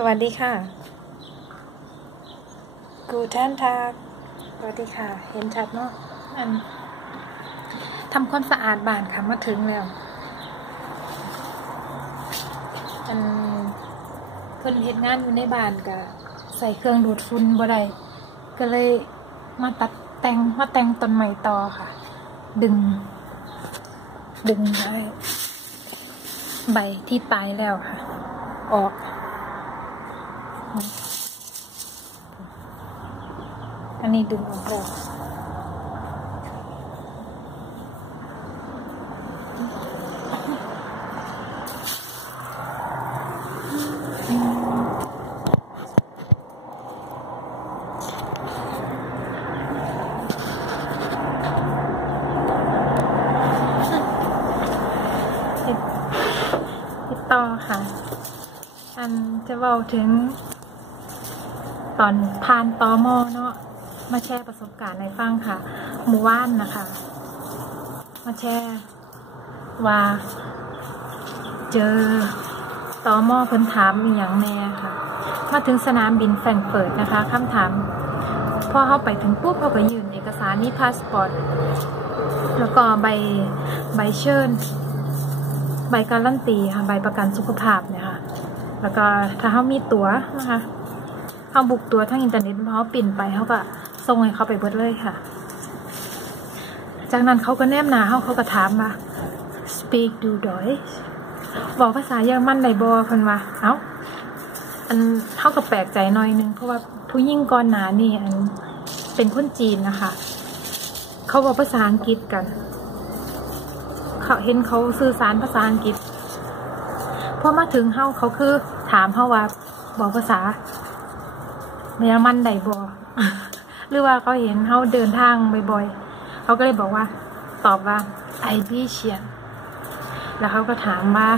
สวัสดีค่ะกูแทนทากสวัสดีค่ะ เห็นชัดเนาะอันทำความสะอาดบ้านค่ะมาถึงแล้วอันเพิ่นเฮ็ดงานอยู่ในบ้านก็ใส่เครื่องดูดฝุ่นบ่ได้ก็เลยมาตัดแต่งมาแต่งต้นไม้ต่อค่ะ ดึง ดึงไอ้ใบที่ตายแล้วค่ะ ออก อันนี้ดึงออกแล้วติดต่อค่ะ อันจะเว้าถึง ตอนผ่านตอมอเนาะมาแชร์ประสบการณ์ในฟังค่ะหมู่บ้านนะคะ มาแชร์ว่าเจอตอมอเพิ่นถามอย่างแน่ค่ะ มาถึงสนามบินแฟรงเฟิร์ตนะคะคำถามพอเข้าไปถึงปุ๊บเขาก็ยื่นเอกสารนี่พาสปอร์ตแล้วก็ใบใบเชิญ ใบการันตีค่ะใบประกันสุขภาพเนี่ยค่ะ แล้วก็ถ้าเขามีตั๋วนะคะ เขาบุกตัวทางอินเทอร์เน็ตเพอเขาปิ่นไปเขาก็ส่งให้เขาไปเบิดเลยค่ะ จากนั้นเขาก็แนมหนาเขาเขาก็ถามว่า speak du Deutsch บอกภาษาเยอรมันไดบอคนว่าเอ้าอันเขาก็แปลกใจหน่อยนึงเพราะว่าผู้ยิ่งก่อนหนานี่อันเป็นคนจีนนะคะ เขาบอกภาษาอังกฤษกัน เขาเห็นเขาสื่อสารภาษาอังกฤษพอมาถึงเฮาเขาคือถามเฮาว่าบอกภาษา เยอรมันได้บอหรือว่าเขาเห็นเฮาเดินทางบ่อยๆเขาก็เลยบอกว่า ตอบว่าไอบีเชียนแล้วเขาก็ถามว่า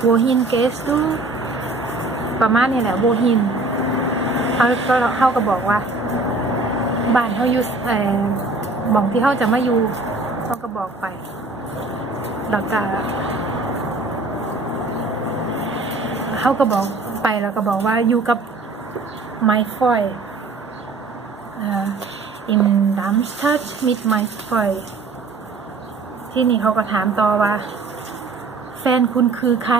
โวฮินเกสดูประมาณนี้แหละโวฮินเขาก็เขาก็บอกว่าบ้านเขาอยู่เอ่อบอกที่เขาจะมาอยู่เขาก็บอกไปแล้วก็เขาก็บอกไปแล้วก็บอกว่าอยู่กับ ไมฟอย uh, in Darmstadt mit my boy ที่นี่เขาก็ถามต่อว่า แฟนคุณคือใคร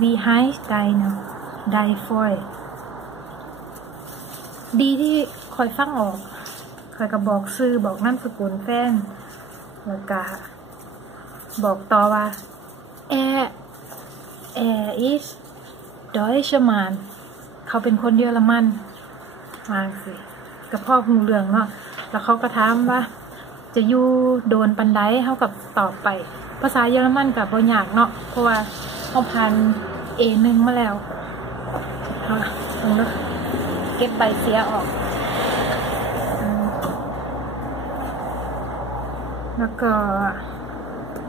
wie heißt deine dein Freund ดีที่คอยฟังออกคอยก็บอกซื้อบอกนามสกุลแฟนแล้วก็บอกต่อว่า er er ist Deutscher Mann เขาเป็นคนเยอรมันวางสิกับพ่อหูเรืองเนาะแล้วเขาก็ถามว่า จะอยู่โดนปันไดเขากับตอบไป ภาษาเยอรมันกับบอยากเนาะเพราะว่าเขาพันเอหนึ่งมาแล้วเอาล่ะลงเลยเก็บใบเสียออก แล้วก็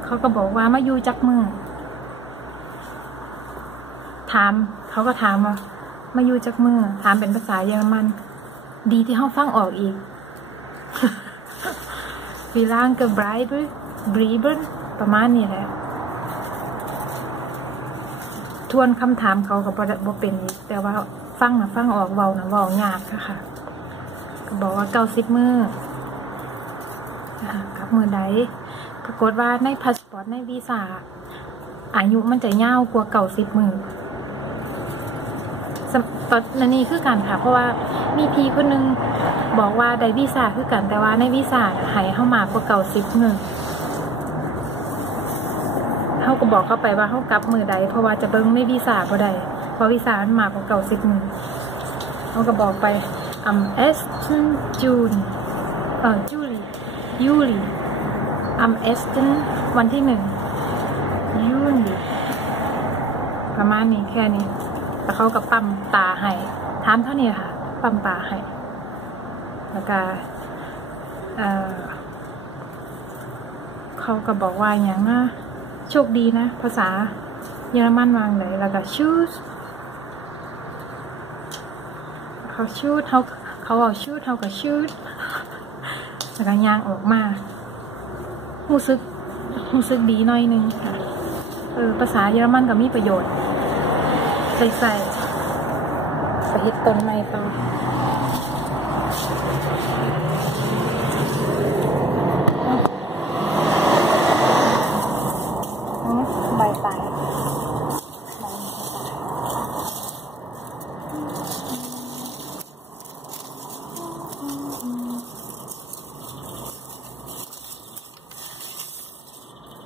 เขาก็บอกว่ามาอยู่จักมือถาม เขาก็ถามว่า มาอยู่จักมือ ถามเป็นภาษาเยอรมัน ดีที่เขาฟังออกอีกวีล่างกับบรเบร์บรีเบร์ประมาณนี้แหละ ทวนคำถามเขากับบบ่เป็นอีก แต่ว่าฟังนะฟังออกเบานะเบายากอะค่ะก็บอกว่าเก้าสิบมือกับมือใดปรากฏว่าในพาสปอร์ตในวีซ่าอายุมันจะยาวกว่าเก้าสิบมือ ตอนนี้คือกันค่ะ เพราะว่ามีพี่คนนึงบอกว่าได้วีซ่าคือกันแต่ว่าในวีซ่าน่ะให้เข้ามากกว่าเก่าสิบมือเขาก็บอกเข้าไปว่าเขากลับมือใด เพราะว่าจะเบิ้งไม่วีซ่าบ่ได้เพราะวีซ่ามันมากกว่าเก่าสิบมือเขาก็บอกไปอัมเอสตันจูนเออจูลียูลีอัมเอสตันวันที่หนึ่งยูลีประมาณนี้แค่นี้ แล้วเขาก็ปั๊มตาให้ถามเท่านี้ค่ะ ปั๊มตาให้แล้วก็เอ่อเขาก็บอกว่าอย่างนะโชคดีนะ ภาษาเยอรมันวางเลยแล้วก็ shoes เขา shoot เขาเขาเอา shoot เขาก็ shoot แล้วก็ย่างออกมารู้สึกรู้สึกดีหน่อยนึงค่ะเออภาษาเยอรมันก็มีประโยชน์ ใส่ใส่ไปเฮ็ดต้นไม้ต่อใบตายใบนี้ก็ตาย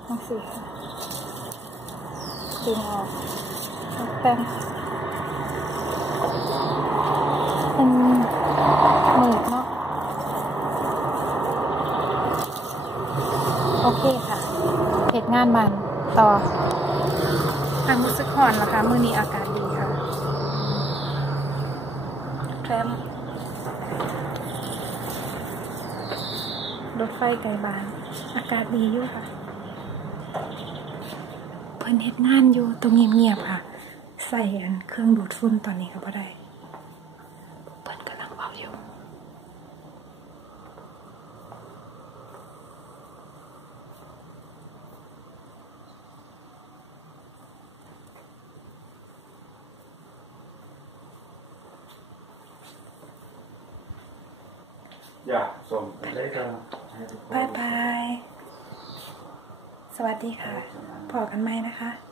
ทั้งสี่ค่ะดึงออก แต่เป็นหมืดเนาะโอเคค่ะเหตุงานบันต่อทางรู้สึกห่อนนะคะมือนี้อากาศดีค่ะแทรมรถไฟไกลบาน อากาศดีอยู่ค่ะ เพิ่นเฮ็ดงานอยู่ตรงเงียบๆค่ะ ใส่อันเครื่องดูดฝุ่นตอนนี้ก็บ่ได้เพิ่นกำลังเว้าอยู่อยากส่งไปได้ก็ให้ทุกคนบายบาย สวัสดีค่ะพอกันไหมนะคะ